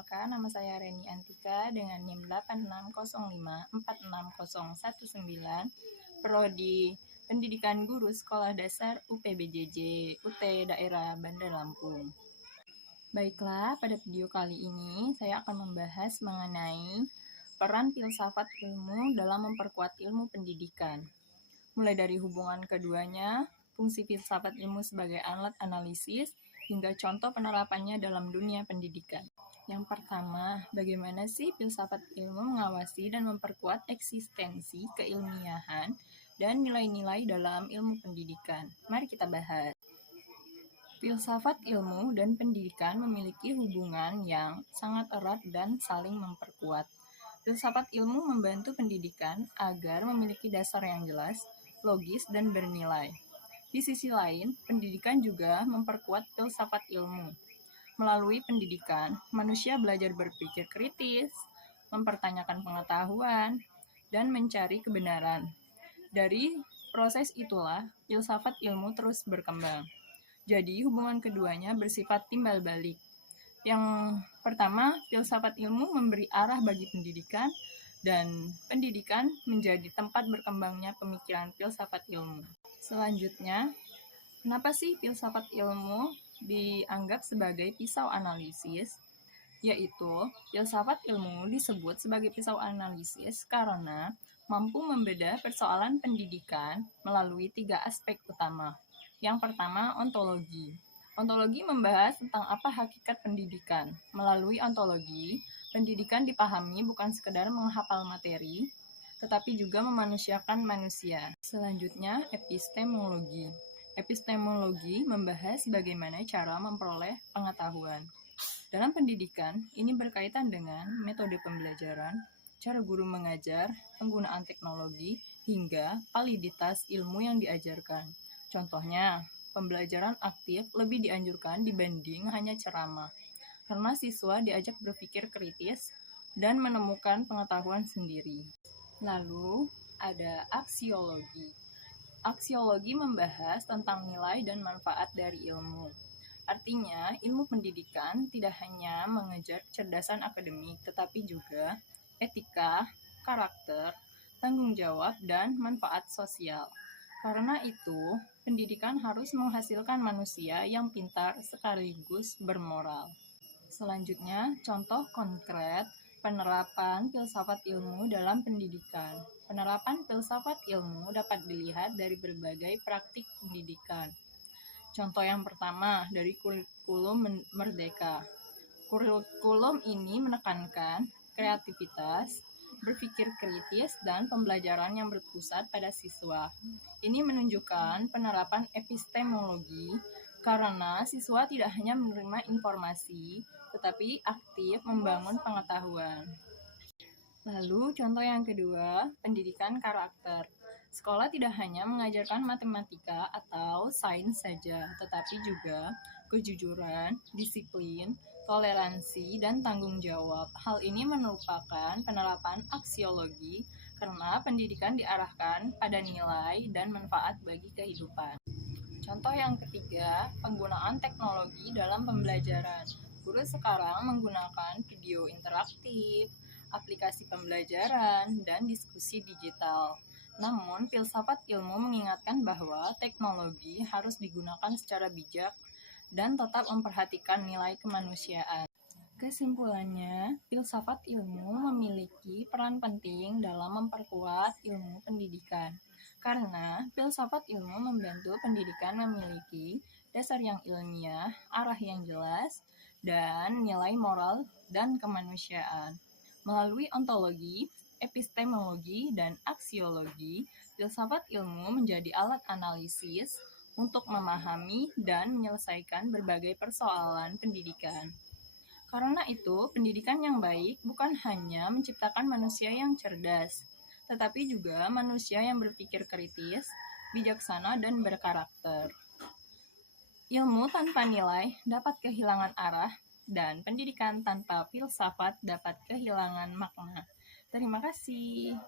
Perkenalkan, nama saya Reni Antika dengan NIM 8605460119, Prodi Pendidikan Guru Sekolah Dasar UPBJJ, UT Daerah Bandar Lampung. Baiklah, pada video kali ini saya akan membahas mengenai peran filsafat ilmu dalam memperkuat ilmu pendidikan. Mulai dari hubungan keduanya, fungsi filsafat ilmu sebagai alat analisis, hingga contoh penerapannya dalam dunia pendidikan. Yang pertama, bagaimana sih filsafat ilmu mengawasi dan memperkuat eksistensi keilmiahan dan nilai-nilai dalam ilmu pendidikan? Mari kita bahas. Filsafat ilmu dan pendidikan memiliki hubungan yang sangat erat dan saling memperkuat. Filsafat ilmu membantu pendidikan agar memiliki dasar yang jelas, logis, dan bernilai. Di sisi lain, pendidikan juga memperkuat filsafat ilmu. Melalui pendidikan, manusia belajar berpikir kritis, mempertanyakan pengetahuan, dan mencari kebenaran. Dari proses itulah, filsafat ilmu terus berkembang. Jadi, hubungan keduanya bersifat timbal balik. Yang pertama, filsafat ilmu memberi arah bagi pendidikan, dan pendidikan menjadi tempat berkembangnya pemikiran filsafat ilmu. Selanjutnya, kenapa sih filsafat ilmu dianggap sebagai pisau analisis? Yaitu, filsafat ilmu disebut sebagai pisau analisis karena mampu membedah persoalan pendidikan melalui 3 aspek utama. Yang pertama, ontologi. Ontologi membahas tentang apa hakikat pendidikan. Melalui ontologi, pendidikan dipahami bukan sekedar menghafal materi, tetapi juga memanusiakan manusia. Selanjutnya, epistemologi. Epistemologi membahas bagaimana cara memperoleh pengetahuan. Dalam pendidikan, ini berkaitan dengan metode pembelajaran, cara guru mengajar, penggunaan teknologi, hingga validitas ilmu yang diajarkan. Contohnya, pembelajaran aktif lebih dianjurkan dibanding hanya ceramah, karena siswa diajak berpikir kritis dan menemukan pengetahuan sendiri. Lalu, ada aksiologi. Aksiologi membahas tentang nilai dan manfaat dari ilmu. Artinya, ilmu pendidikan tidak hanya mengejar kecerdasan akademik, tetapi juga etika, karakter, tanggung jawab, dan manfaat sosial. Karena itu, pendidikan harus menghasilkan manusia yang pintar sekaligus bermoral. Selanjutnya, contoh konkret penerapan filsafat ilmu dalam pendidikan. Penerapan filsafat ilmu dapat dilihat dari berbagai praktik pendidikan. Contoh yang pertama, dari kurikulum merdeka. Kurikulum ini menekankan kreativitas, berpikir kritis, dan pembelajaran yang berpusat pada siswa. Ini menunjukkan penerapan epistemologi karena siswa tidak hanya menerima informasi, tetapi aktif membangun pengetahuan. Lalu, contoh yang kedua, pendidikan karakter. Sekolah tidak hanya mengajarkan matematika atau sains saja, tetapi juga kejujuran, disiplin, toleransi, dan tanggung jawab. Hal ini merupakan penerapan aksiologi karena pendidikan diarahkan pada nilai dan manfaat bagi kehidupan. Contoh yang ketiga, penggunaan teknologi dalam pembelajaran. Guru sekarang menggunakan video interaktif, aplikasi pembelajaran, dan diskusi digital. Namun, filsafat ilmu mengingatkan bahwa teknologi harus digunakan secara bijak dan tetap memperhatikan nilai kemanusiaan. Kesimpulannya, filsafat ilmu memiliki peran penting dalam memperkuat ilmu pendidikan. Karena filsafat ilmu membantu pendidikan memiliki dasar yang ilmiah, arah yang jelas, dan nilai moral dan kemanusiaan. Melalui ontologi, epistemologi, dan aksiologi, filsafat ilmu menjadi alat analisis untuk memahami dan menyelesaikan berbagai persoalan pendidikan. Karena itu, pendidikan yang baik bukan hanya menciptakan manusia yang cerdas, tetapi juga manusia yang berpikir kritis, bijaksana, dan berkarakter. Ilmu tanpa nilai dapat kehilangan arah, dan pendidikan tanpa filsafat dapat kehilangan makna. Terima kasih.